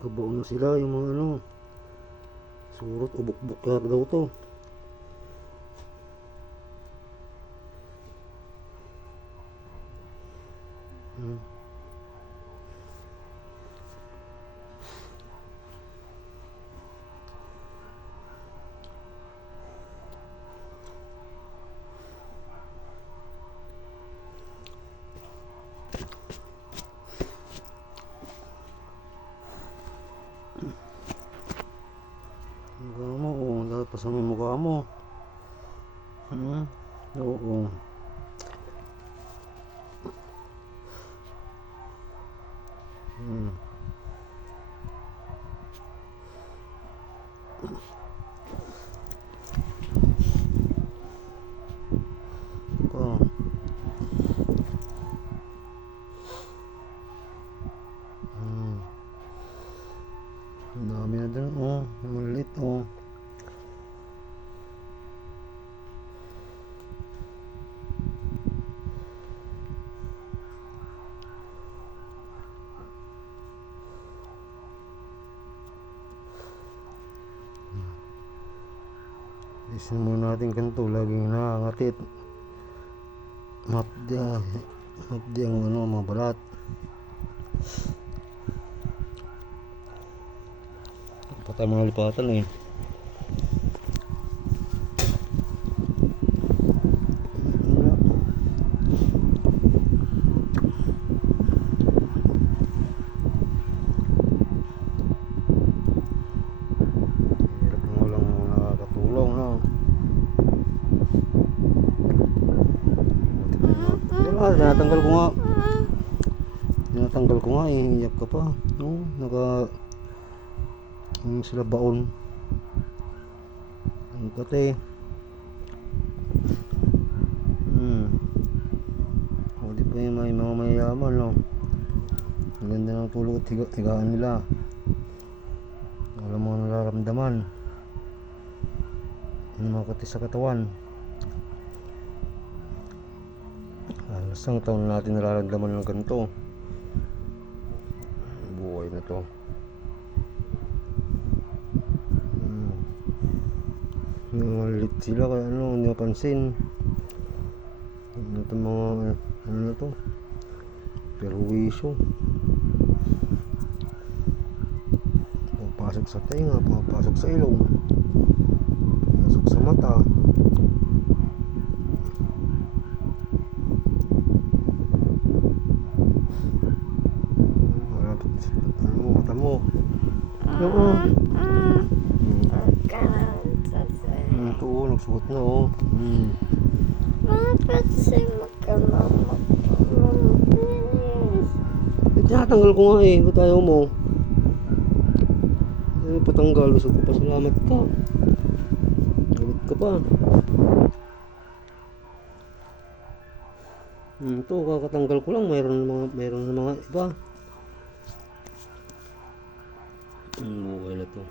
Nakabaon na sila yung mga ano. Surot o bukbuk kaya daw to. Mukha mo, oo, dapat pasama yung mukha mo. Oo. Ito. Ang dami na dun, oh. Maliit, oh. Isin muna natin ganito, laging nakangatit. Mapdi ang ano, mga balat. Patay mga lipatan eh. Hirap mo lang nakakatulong na. Tinatanggal ko nga. Tinatanggal ko nga eh. Iyak ka pa. No, sila baon. Ang pati. O di pa yung may mga mayayaman, no. Ang ganda ng tulog at higaan nila. Alam mo nararamdaman. Ano mga kati sa katawan. Isang taon natin nararamdaman ng ganito. Buhay na to. Maliit sila kaya ano, hindi mapansin. Ano ito mga, ano na to? Perwisyo. Papasok sa tenga, papasok sa ilong, papasok sa mata. Ano mo, mata mo. Oo. Ito, nagsuot na, oh. Bakit si magkamama? Tinatanggal ko nga eh, ba't ayaw mo? Ay, patanggal, gusto ko pa, salamat ka. Galit ka pa. Ito, kakatanggal ko lang, mayroon na mga iba. Buhay na to.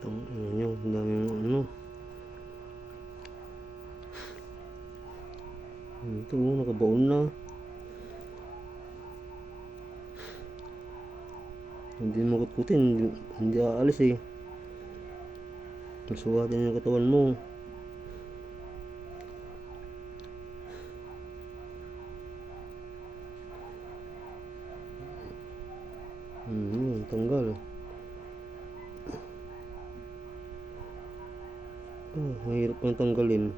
Itong ano, ang dami ng ano. Ito, nakabaon na. Hindi makutkutin, hindi aalis eh. Masuwatin yung katawan mo. Tanggal. Mahirap pang tanggalin.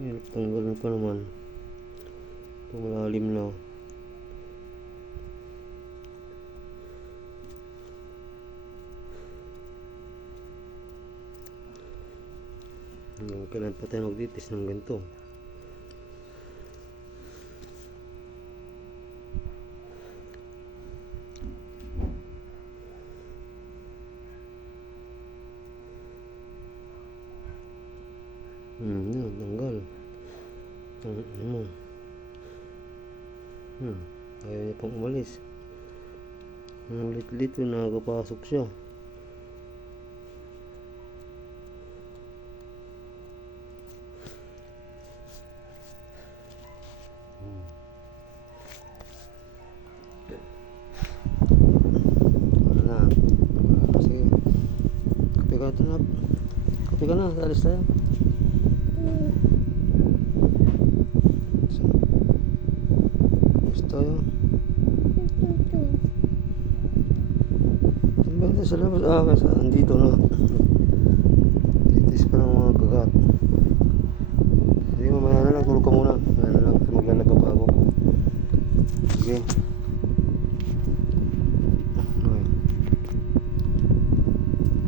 Hirap tanggalin pa naman. Ito malalim na. Kailan pa tayo magtitis ng ganito? Yun, tanggal. Ano mo? Ayaw niya pang umalis. Ang lit-lit yun, nakakapasok siya. Wala na. Sige. Kape ka ito na. Kape ka na, alis tayo. Alis tayo. Saan ba sa labas? Andito na. Titis ka ng mga kagat. Sige, mamaya na lang. Tulog ka muna. Mamaya na lang. Maglalaba pa ako. Sige.